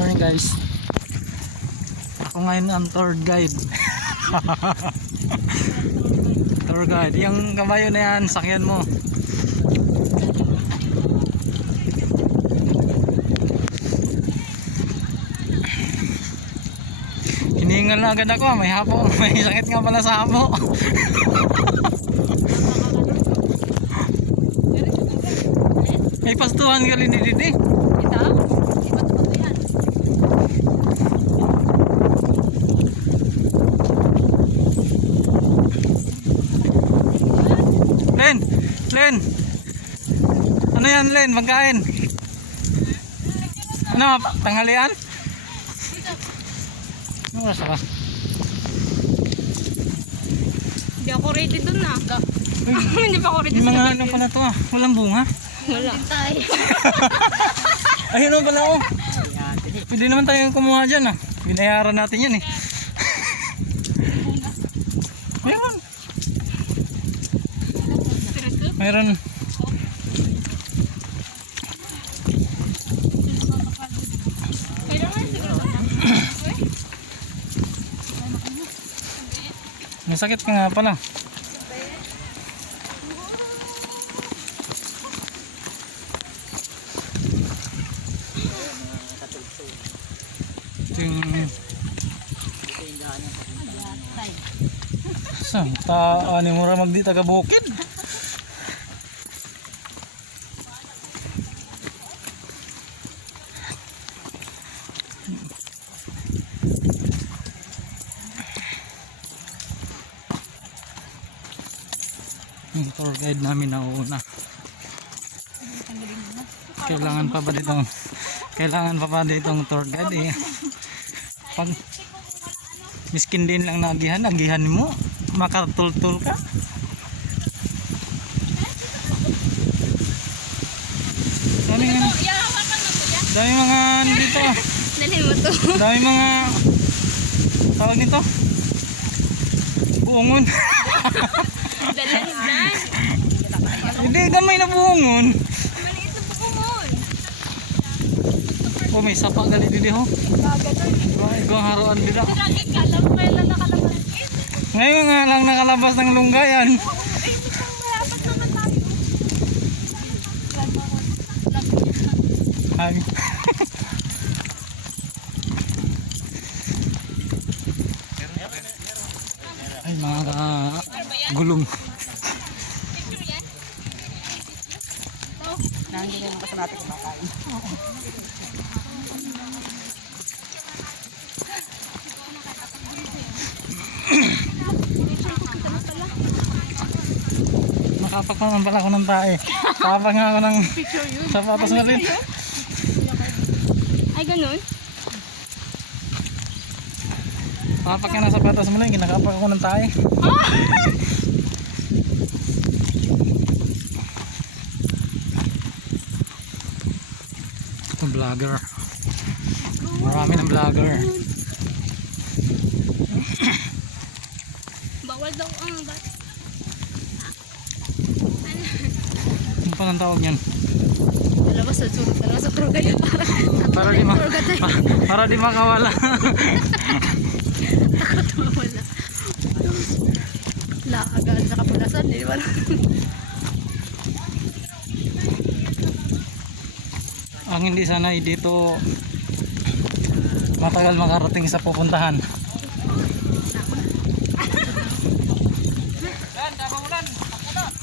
Morning guys. Ako ngayon ang tour guide. Tour guide. Yung kabayo na yan, sakyan mo. Hiningal na agad ako. May hapo. May sakit nga pala sa hapo. May pastuhan ka rin dito. Ito? Iba't ba yan? Len! Ano yan Len? Magkain? Ano? Tanghalian? Ano oras ka? Hindi ako ready dun na. Hindi pa ako ready Yung sa mga gabi. ano pala to ah. Walang bunga. Wala. Ayun o pala oh. Pwede naman tayo kumuha dyan ah. Binayaran natin yan eh. Meron. Meron. May sakit ka nga pala. Ito yung... Saan? Ani mo ra magdi taga bukid. Yung tour guide namin na una. Kailangan pa ba ditong tour guide eh. Pag miskin din lang nagihan mo, makatultul ka. Dami mga ano dito. Dali mo to. Dami mga tawag nito. Buongon. Dali na. Hindi gamay na buongon. Maliit na pukumon. Oh, may sapa gali dito ho. Ay, kung haruan dito. Lagi ka lang pa lang nakalabas. Ngayon nga lang nakalabas ng lunggayan. Ay, mukhang malapit naman tayo. Ay. Ay mga gulong. Nandiyan yung kasi natin kumakain. Nakapak naman pala ako ng tae. Kapak nga ako ng sapatos na rin. Ay, ganun? Kapak nga ng sapatos mo rin. Kinakapak ako ng tae. Ito vlogger. Marami ng vlogger. Bawal daw ang bat. Ano pa ang tawag niyan? Dalawa sa surot. Dalawa sa turgay. Para di makawala. Wala. Laagaan sa kapulasan. Di ba? Ang hindi sanay dito matagal makarating sa pupuntahan.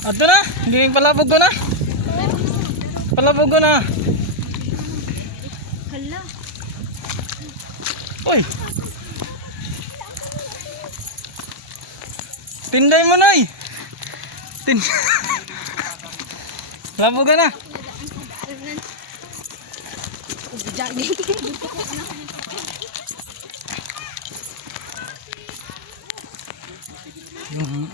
Ato na, hindi palabog ko na. Palabog ko na. Hala. Uy. Tinday mo na eh. Labog ka na. Jogging. Yung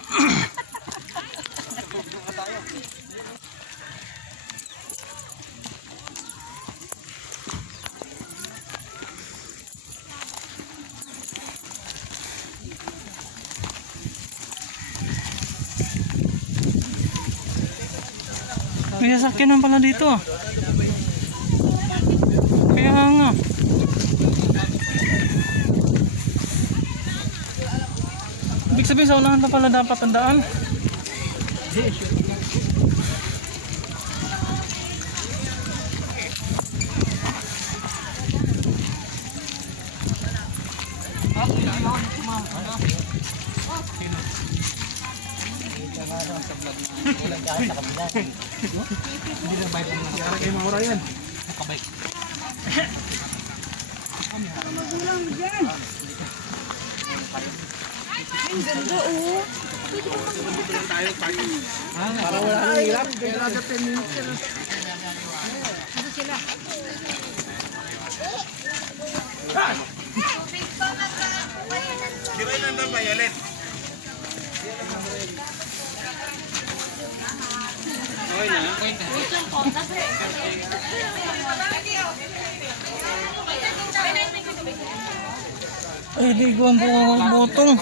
may sasakyan naman pala dito. Kaya nga. sabihin sa unahan pa pala dapat ang daan. Ay, di ko ang butong.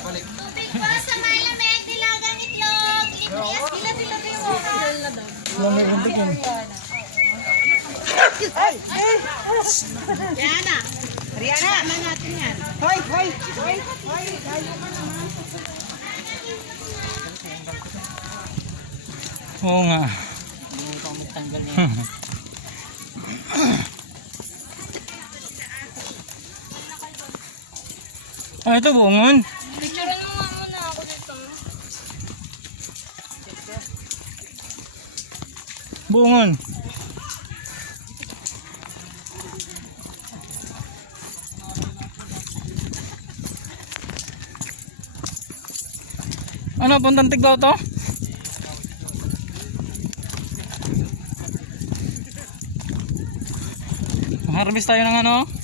Sa Maya, may dilagang itlog. Itlog, sila yung Wala may buntik yan. Rihanna. Rihanna. Tama natin yan. Hoy, hoy, hoy, hoy. Oo nga. Ah, ito buongon. Picturean mo nga muna ako dito. Buongon. Ano, puntang Tiglaw to? Harvest tayo ng ano?